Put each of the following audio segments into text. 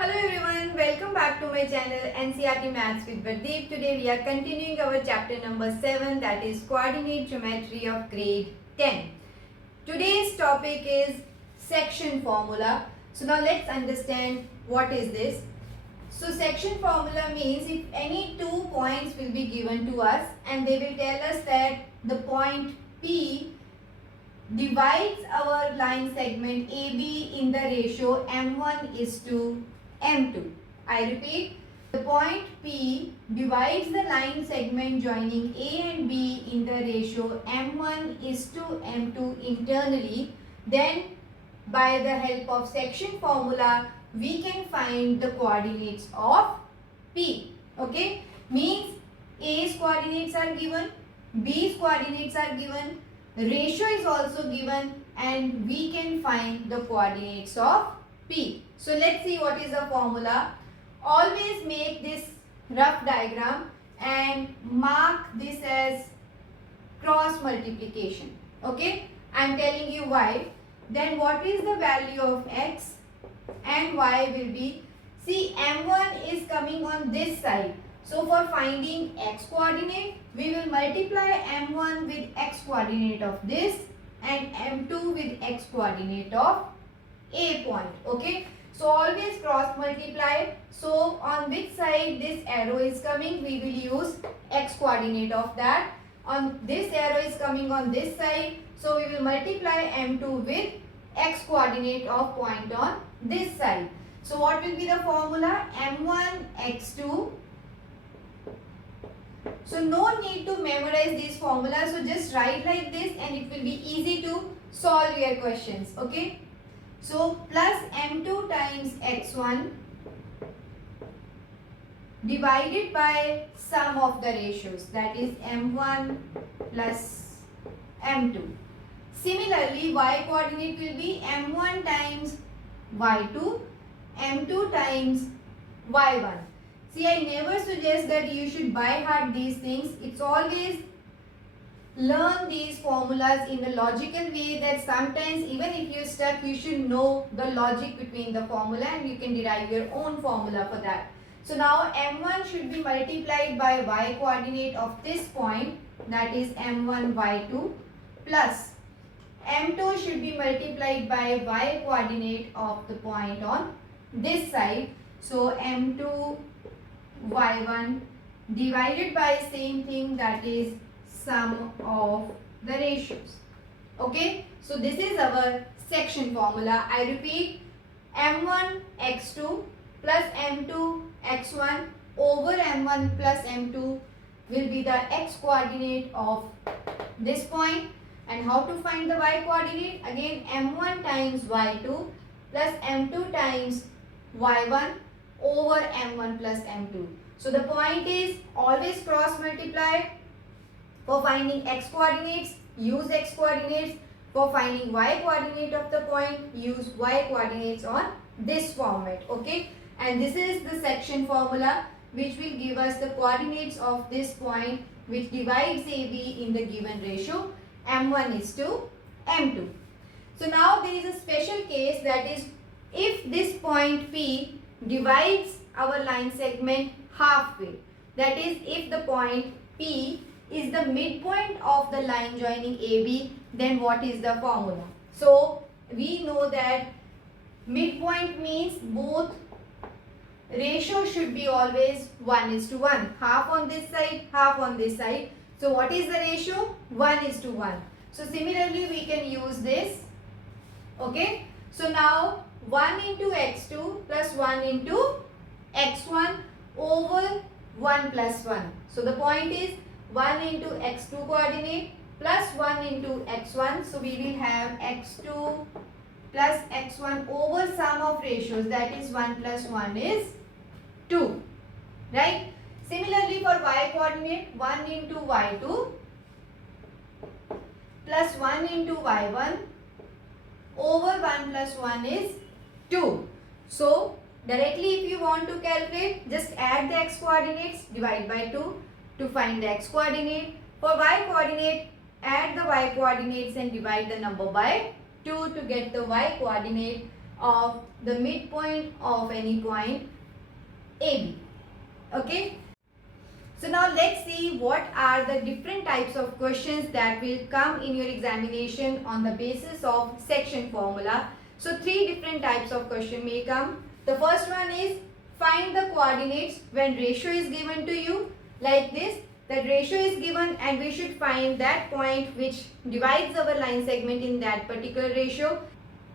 Hello everyone, welcome back to my channel NCERT Maths with Bardeep. Today we are continuing our chapter number 7, that is coordinate geometry of grade 10. Today's topic is section formula. So now let's understand what is this. So section formula means if any 2 points will be given to us and they will tell us that the point P divides our line segment AB in the ratio M1 is to M2. I repeat, the point P divides the line segment joining A and B in the ratio M1 is to M2 internally. Then by the help of section formula, we can find the coordinates of P. Okay, means A's coordinates are given, B's coordinates are given, ratio is also given, and we can find the coordinates of P. So let's see what is the formula. Always make this rough diagram and mark this as cross multiplication. Okay, I am telling you why. Then what is the value of x and y will be, see, M1 is coming on this side. So for finding x coordinate, we will multiply M1 with x coordinate of this and M2 with x coordinate of A point. Okay. So always cross multiply. So on which side this arrow is coming, we will use x coordinate of that. On this arrow is coming on this side. So we will multiply M2 with x coordinate of point on this side. So what will be the formula? M1 x2. So no need to memorize these formulas. So just write like this and it will be easy to solve your questions. Okay. So plus M2 times x1 divided by sum of the ratios, that is M1 plus M2. Similarly, y coordinate will be M1 times y2, M2 times y1. See, I never suggest that you should by heart these things. It's always learn these formulas in a logical way, that sometimes even if you're stuck, you should know the logic between the formula and you can derive your own formula for that. So now M1 should be multiplied by y coordinate of this point, that is M1 y2, plus M2 should be multiplied by y coordinate of the point on this side. So M2 y1 divided by same thing, that is sum of the ratios. Okay, so this is our section formula. I repeat, M1 x2 plus M2 x1 over M1 plus M2 will be the x coordinate of this point. And how to find the y coordinate? Again, M1 times y2 plus M2 times y1 over M1 plus M2. So the point is always cross multiply. For finding x coordinates, use x coordinates. For finding y coordinate of the point, use y coordinates on this format. Okay, and this is the section formula which will give us the coordinates of this point which divides AB in the given ratio M1 is to M2. So now there is a special case, that is if this point P divides our line segment halfway, that is if the point P is the midpoint of the line joining AB, then what is the formula? So we know that midpoint means both ratios should be always 1 is to 1, half on this side, half on this side. So what is the ratio? 1 is to 1. So similarly we can use this. Okay, so now 1 into x2 plus 1 into x1 over 1 plus 1. So the point is 1 into x2 coordinate plus 1 into x1. So we will have x2 plus x1 over sum of ratios, that is 1 plus 1 is 2. Right? Similarly for y coordinate, 1 into y2 plus 1 into y1 over 1 plus 1 is 2. So directly if you want to calculate, just add the x coordinates, divide by 2 to find the x coordinate. For y coordinate, add the y coordinates and divide the number by 2 to get the y coordinate. of the midpoint of any point AB. Okay. So now let's see what are the different types of questions that will come in your examination on the basis of section formula. So three different types of question may come. The first one is find the coordinates when ratio is given to you like this. That ratio is given and we should find that point which divides our line segment in that particular ratio.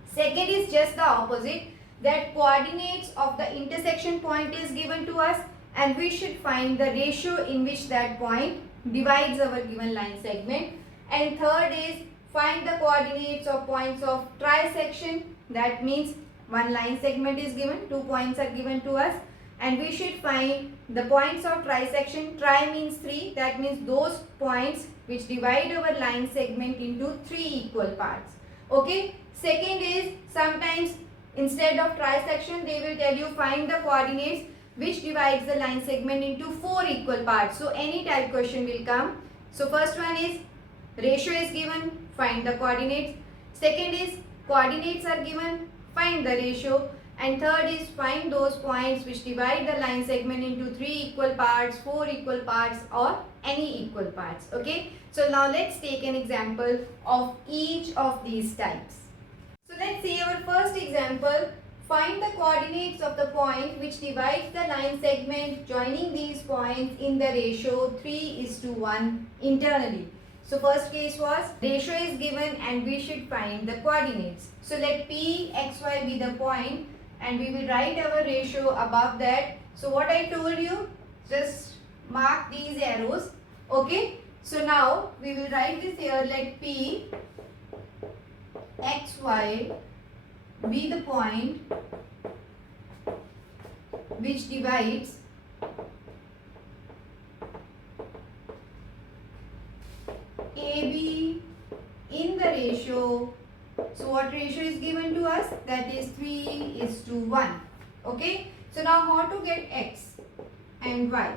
Second is just the opposite, that coordinates of the intersection point is given to us and we should find the ratio in which that point divides our given line segment. And third is find the coordinates of points of trisection. That means one line segment is given, 2 points are given to us and we should find the points of trisection. Tri means 3, that means those points which divide our line segment into 3 equal parts. Okay. Second is sometimes instead of trisection they will tell you find the coordinates which divides the line segment into 4 equal parts. So any type question will come. So first one is ratio is given, find the coordinates. Second is coordinates are given, find the ratio. And third is find those points which divide the line segment into 3 equal parts, 4 equal parts or any equal parts. Okay. So now let's take an example of each of these types. So let's see our first example. Find the coordinates of the point which divides the line segment joining these points in the ratio 3:1 internally. So first case was ratio is given and we should find the coordinates. So let P, X, Y be the point and we will write our ratio above that. So what I told you, just mark these arrows. Okay. So now we will write this here, let P, X, Y be the point which divides AB in the ratio. So what ratio is given to us? That is 3:1. Okay. So now how to get X and Y?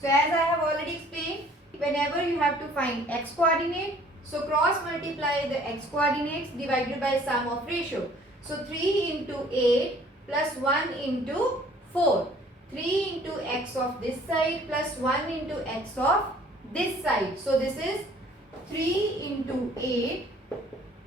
So as I have already explained, whenever you have to find X coordinate, so cross multiply the X coordinates divided by sum of ratio. So 3 into 8 plus 1 into 4. 3 into X of this side plus 1 into X of this side. So this is 3 into 8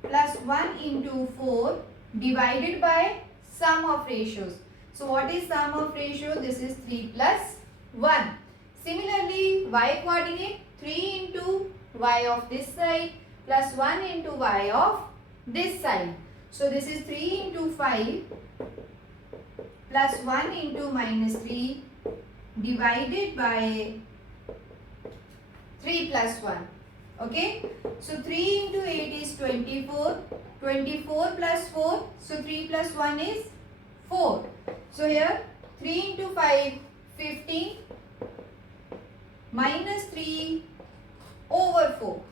plus 1 into 4 divided by sum of ratios. So what is sum of ratio? This is 3 plus 1. Similarly, Y coordinate 3 into Y of this side plus 1 into Y of this side. So this is 3 into 5 plus 1 into minus 3 divided by 3 plus 1. Okay. So 3 into 8 is 24. 24 plus 4. So 3 plus 1 is 4. So here 3 into 5, 15 minus 3 over 4.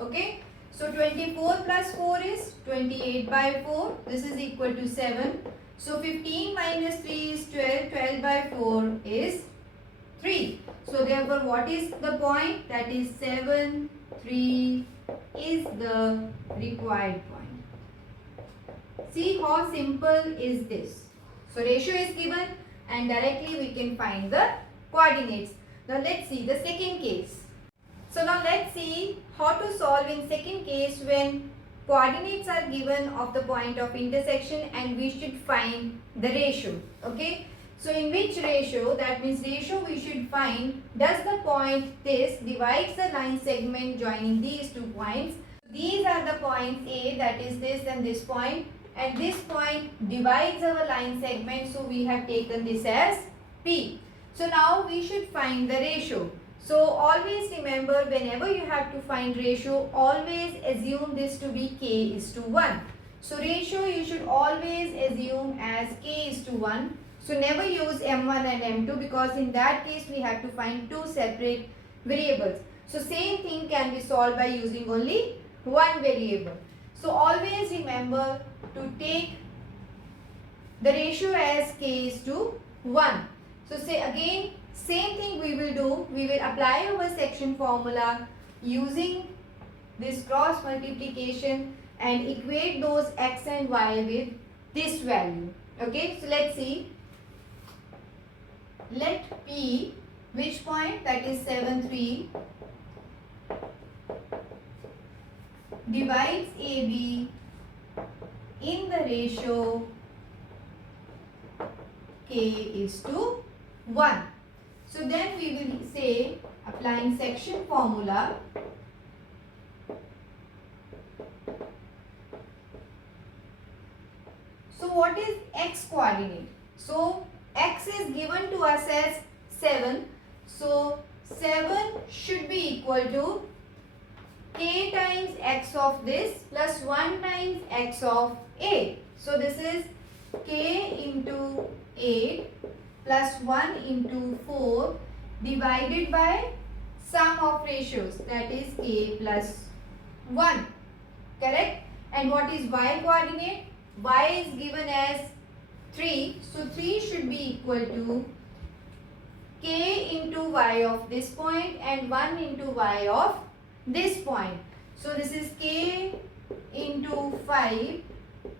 Okay. So 24 plus 4 is 28 by 4. This is equal to 7. So 15 minus 3 is 12. 12 by 4 is 3. So therefore what is the point? That is 7, 3 is the required point. See how simple is this. So ratio is given and directly we can find the coordinates. Now let's see the second case. So now let's see how to solve in second case when coordinates are given of the point of intersection and we should find the ratio. Okay. So in which ratio, that means ratio we should find, does the point this divides the line segment joining these 2 points. These are the points A, that is this and this point, and this point divides our line segment, so we have taken this as P. So now we should find the ratio. So always remember, whenever you have to find ratio, always assume this to be K:1. So ratio you should always assume as K:1. So never use M1 and M2 because in that case we have to find 2 separate variables. So same thing can be solved by using only one variable. So always remember to take the ratio as K:1. So say again, same thing we will do. We will apply our section formula using this cross multiplication and equate those X and Y with this value. Okay, so let's see. Let P, which point, that is 7, 3, divides AB in the ratio K is to 1. So then we will say, applying section formula, so what is x coordinate? So x is given to us as 7. So 7 should be equal to k times x of this plus 1 times x of a. So this is k into 8 plus 1 into 4 divided by sum of ratios, that is k plus 1. Correct? And what is y coordinate? Y is given as 3. So 3 should be equal to k into y of this point and 1 into y of this point. So this is k into 5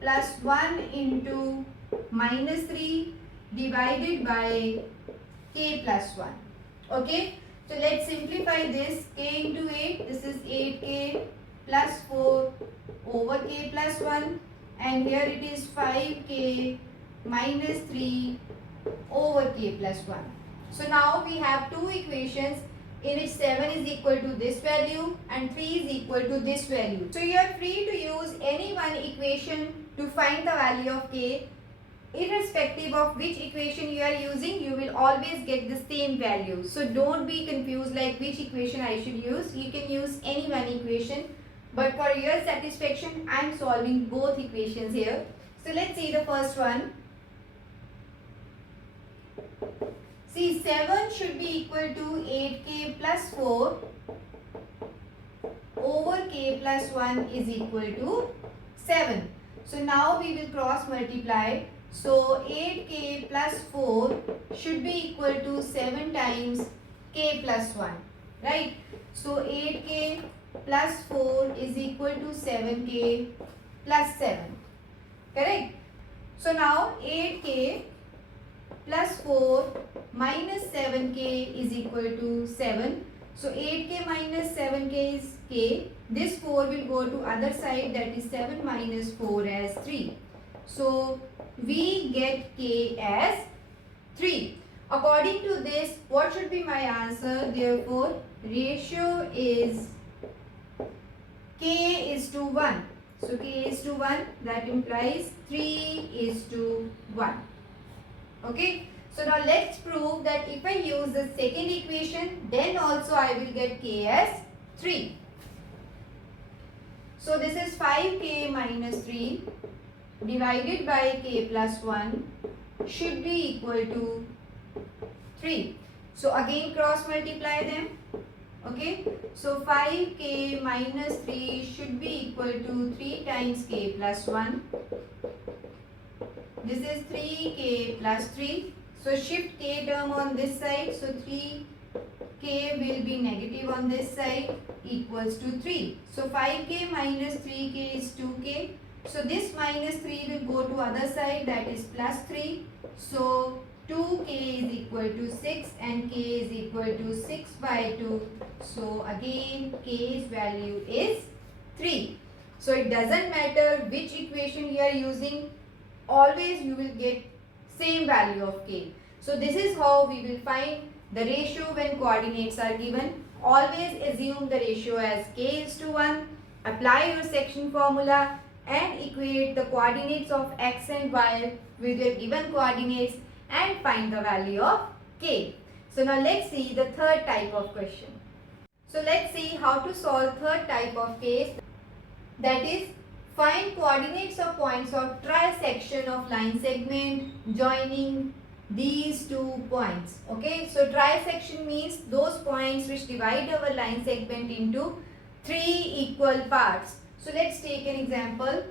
plus 1 into minus 3 divided by k plus 1. Okay. So let's simplify this. K into 8, this is 8k plus 4 over k plus 1, and here it is 5k minus 3 over k plus 1. So now we have two equations in which 7 is equal to this value and 3 is equal to this value. So you are free to use any one equation to find the value of k. Irrespective of which equation you are using, you will always get the same value. So don't be confused like which equation I should use. You can use any one equation. But for your satisfaction, I am solving both equations here. So let's see the first one. See, 7 should be equal to 8k plus 4 over k plus 1 is equal to 7. So now we will cross multiply. So 8k plus 4 should be equal to 7 times k plus 1. Right? So 8k plus 4 is equal to 7k plus 7. Correct? So now 8k plus 4 minus 7k is equal to 7. So 8k minus 7k is k. This 4 will go to other side, that is 7 minus 4 as 3. So we get k as 3. According to this, what should be my answer? Therefore, ratio is k is to 1. So k is to 1, that implies 3 is to 1. Okay. So now let's prove that if I use the second equation, then also I will get k as 3. So this is 5k minus 3 divided by k plus 1 should be equal to 3. So again cross multiply them. Okay. So 5k minus 3 should be equal to 3 times k plus 1. This is 3k plus 3. So shift k term on this side. So 3k will be negative on this side, equals to 3. So 5k minus 3k is 2k. So this minus 3 will go to other side, that is plus 3. So 2k is equal to 6 and k is equal to 6 by 2. So again k's value is 3. So it doesn't matter which equation you are using, always you will get same value of k. So this is how we will find the ratio when coordinates are given. Always assume the ratio as k is to 1. Apply your section formula and equate the coordinates of x and y with your given coordinates and find the value of k. So now let's see the third type of question. So let's see how to solve third type of case, that is find coordinates of points of trisection of line segment joining these 2 points. Okay, so trisection means those points which divide our line segment into 3 equal parts. So let's take an example.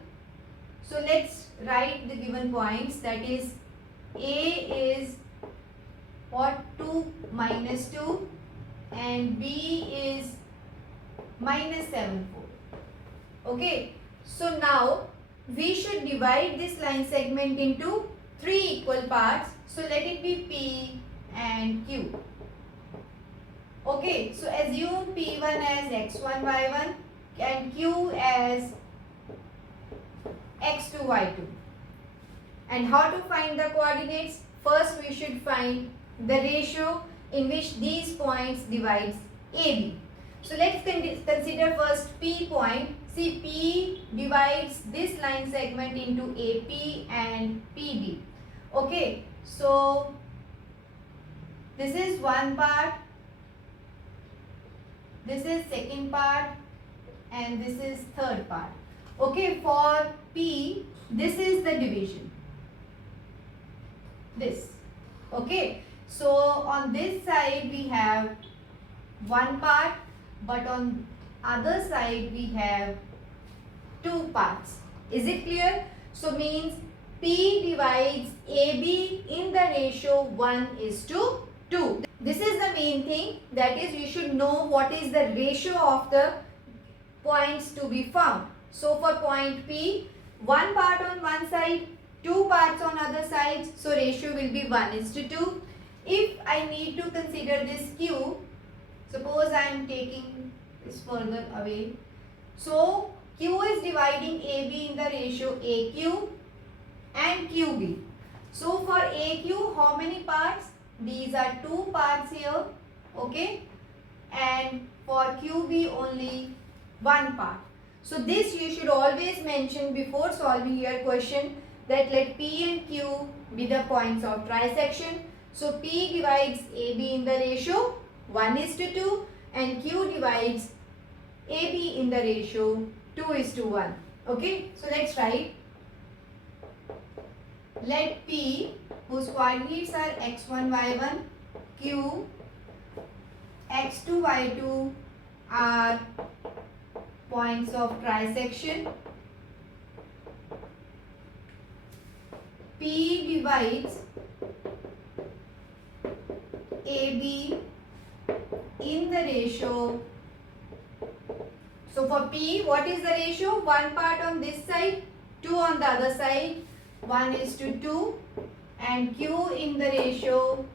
So let's write the given points, that is A is what, 2 minus 2 and B is minus 7 4. Okay, so now we should divide this line segment into 3 equal parts. So let it be P and Q. Okay, so assume P1 as x1, y1 and Q as x2, y2. And how to find the coordinates? First we should find the ratio in which these points divides AB. So let's consider first P point. See, P divides this line segment into AP and PB. Okay, so this is one part, this is second part, and this is third part. Okay, for P, this is the division. This. Okay, so on this side we have one part, but on other side we have two parts. Is it clear? So means P divides AB in the ratio 1:2. This is the main thing, that is you should know what is the ratio of the points to be found. So for point P, one part on one side, two parts on other sides, so ratio will be 1:2. If I need to consider this Q, suppose I am taking this further away. So Q is dividing AB in the ratio AQ and QB. So for AQ, how many parts? These are two parts here, okay, and for QB only one part. So this you should always mention before solving your question, that let P and Q be the points of trisection. So P divides AB in the ratio 1:2 and Q divides AB in the ratio 2:1. Okay, so let's write. Let P, whose coordinates are x1, y1, Q, x2, y2 are points of trisection. P divides AB in the ratio. So for P, what is the ratio? One part on this side, two on the other side, 1:2, and Q in the ratio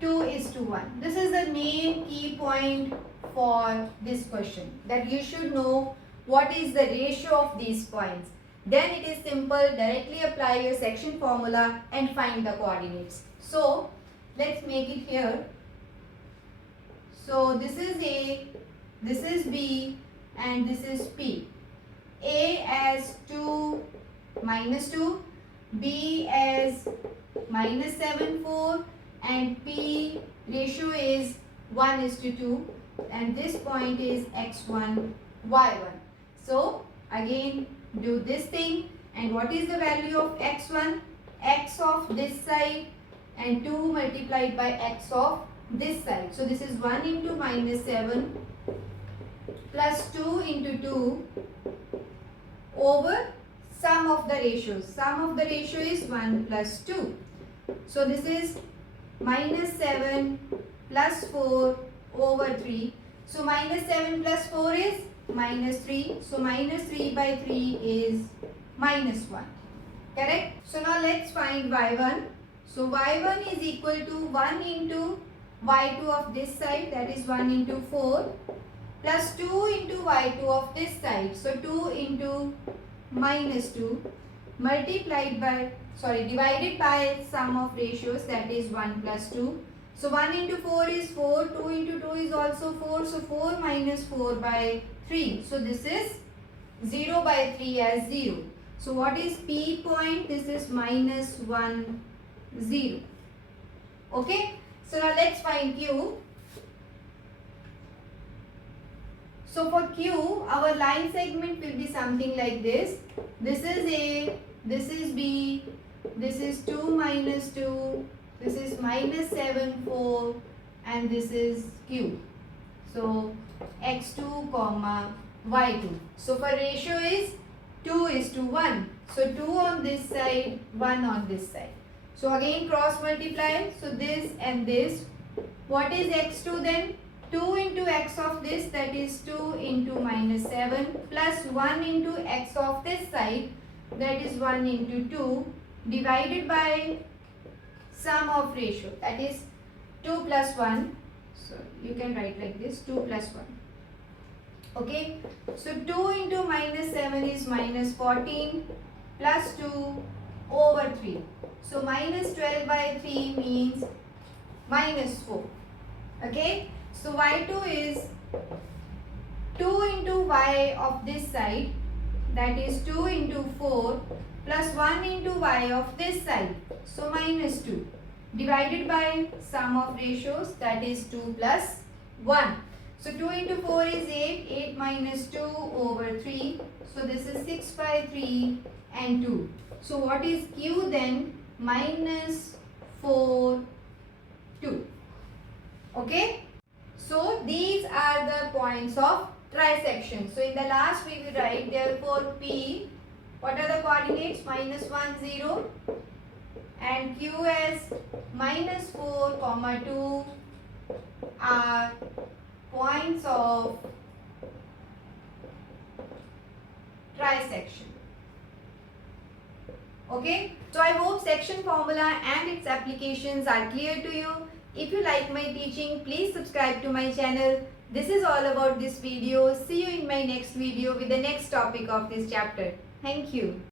2:1. This is the main key point for this question, that you should know what is the ratio of these points. Then it is simple, directly apply your section formula and find the coordinates. So let's make it here. So this is A, this is B, and this is P. A as 2, -2, B as -7, 4, and P ratio is 1:2, and this point is x1, y1. So again do this thing, and what is the value of x1? X of this side and 2 multiplied by x of this side. So this is 1 into -7 plus 2 into 2 over sum of the ratios. Sum of the ratio is 1 plus 2. So this is -7 plus 4 over 3. So -7 plus 4 is -3. So -3 by 3 is -1. Correct? So now let's find y1. So y1 is equal to 1 into y2 of this side, that is 1 into 4, plus 2 into y2 of this side. So 2 into -2 multiplied by, divided by sum of ratios, that is 1 plus 2. So 1 into 4 is 4, 2 into 2 is also 4, so 4 minus 4 by 3. So this is 0 by 3 as 0. So what is P point? This is -1, 0. Okay. So now let's find Q. So for Q, our line segment will be something like this. This is A, this is B, this is 2 minus 2, this is -7, 4, and this is Q. So x2, y2. So for ratio is 2:1. So 2 on this side, 1 on this side. So again cross multiply. So this and this. What is x2 then? 2 into x of this, that is 2 into -7, plus 1 into x of this side, that is 1 into 2 divided by sum of ratio, that is 2 plus 1. So you can write like this, 2 plus 1. Okay, so 2 into minus 7 is minus 14 plus 2 over 3. So minus 12 by 3 means minus 4. Okay, so y2 is 2 into y of this side, that is 2 into 4 plus 1 into y of this side, so minus 2 divided by sum of ratios, that is 2 plus 1. So 2 into 4 is 8, 8 minus 2 over 3. So this is 6 by 3 and 2. So what is Q then? Minus 4, 2. Okay. So these are the points of trisection. So in the last we will write therefore P. What are the coordinates? Minus 1, 0. And Q as minus 4, 2 are points of trisection. Okay, so I hope section formula and its applications are clear to you. If you like my teaching, please subscribe to my channel. This is all about this video. See you in my next video with the next topic of this chapter. Thank you.